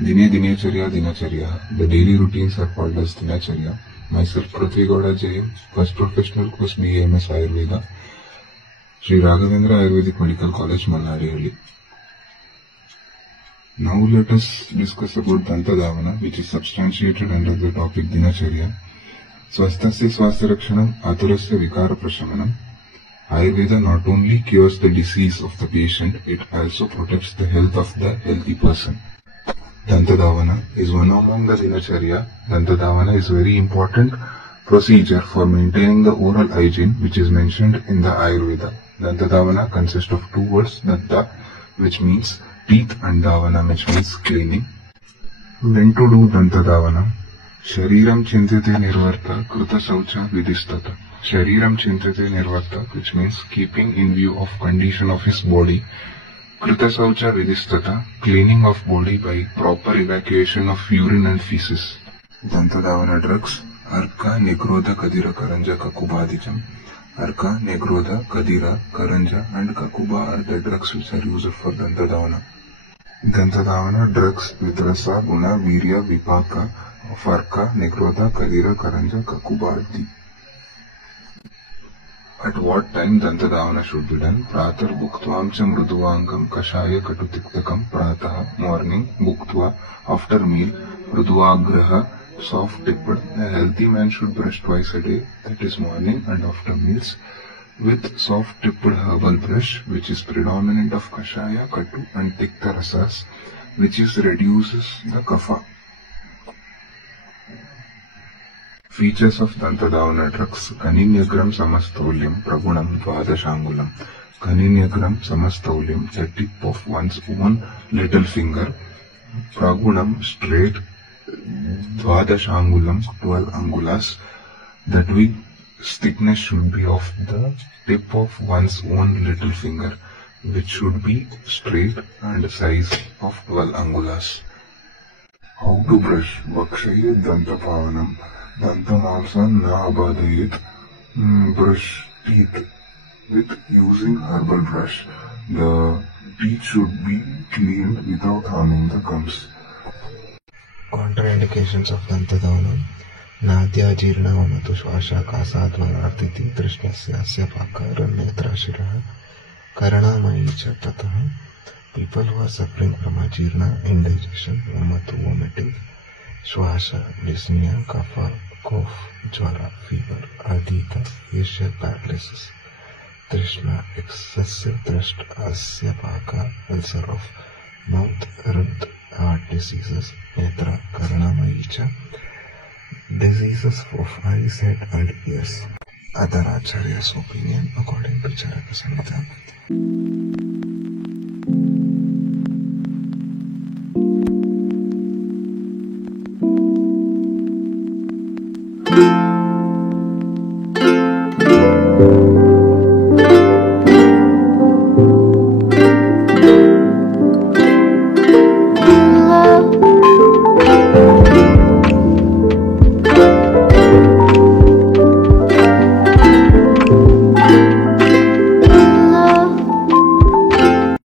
Dine Dinacharya Dinacharya. The daily routines are called as Dinacharya. Myself Prithvi Gowda Jain, first professional course BAMS Ayurveda, Sri Raghavendra Ayurvedic Medical College, Malnadi. Now let us discuss about Danta Davana, which is substantiated under the topic Dinacharya. Swastasya Swastharakshanam Aturasya Vikara Prashamanam. Ayurveda not only cures the disease of the patient, it also protects the health of the healthy person. Dantadavana is one among the Dinacharya. Dantadavana is very important procedure for maintaining the oral hygiene which is mentioned in the Ayurveda. Dantadavana consists of two words, Danta, which means teeth, and Davana, which means cleaning. When to do Dantadavana? Shariram chintite nirvarta kruta saucha vidistata. Shariram chintite nirvarta, which means keeping in view of condition of his body. Kruta saucha vidistata, cleaning of body by proper evacuation of urine and feces. Dantadavana drugs: Arka, Negrodha, Kadira, Karanja, Kakubadijam. Arka, Negrodha, Kadira, Karanja and Kakuba are the drugs which are used for Dantadavana. Dantadavana drugs with Rasa, Guna, Virya, Vipaka of Arka, Negrodha, Kadira, Karanja, Kakuba adi. At what time Dantadavana should be done? Pratar Bhuktvam cha Mruduvangam Kashaya Katutiktakam Pratah, morning, Bhuktva, after meal, Mruduvagraha, soft tipped. A healthy man should brush twice a day, that is morning and after meals, with soft tipped herbal brush, which is predominant of Kashaya, Katu and Tikta rasas, which is reduces the kapha. Features of Dantadavana drugs: Kaninyagram Samastaulyam Pragunam Dvadashangulam. Kaninyagram Samastaulyam, the tip of one's own little finger. Pragunam, straight. Dvadashangulam, 12 angulas. That way, thickness should be of the tip of one's own little finger, which should be straight and size of 12 angulas. How to brush? Vakshaye Dantapavanam. Dantamamsam na abadayet. Brush teeth with using herbal brush. The teeth should be cleaned without harming the gums. Contraindications of Dantadavana: Nadya Jirnavamatu Shvasha Kasadvarartiti Trishnasya Syapakara Netrashiraha Karanamayi cha Tataha. People who are suffering from ajirna, indigestion, vamatu, vomiting, Shvasha, dyspnea, kapha, cough, jwara, fever, adita, facial paralysis, Trishna, excessive thirst, Asya Paka, ulcer of mouth, runt, heart diseases, Netra, Karanamayi cha, diseases of eyes, head and ears. Other Acharya's opinion according to Charaka Samhita.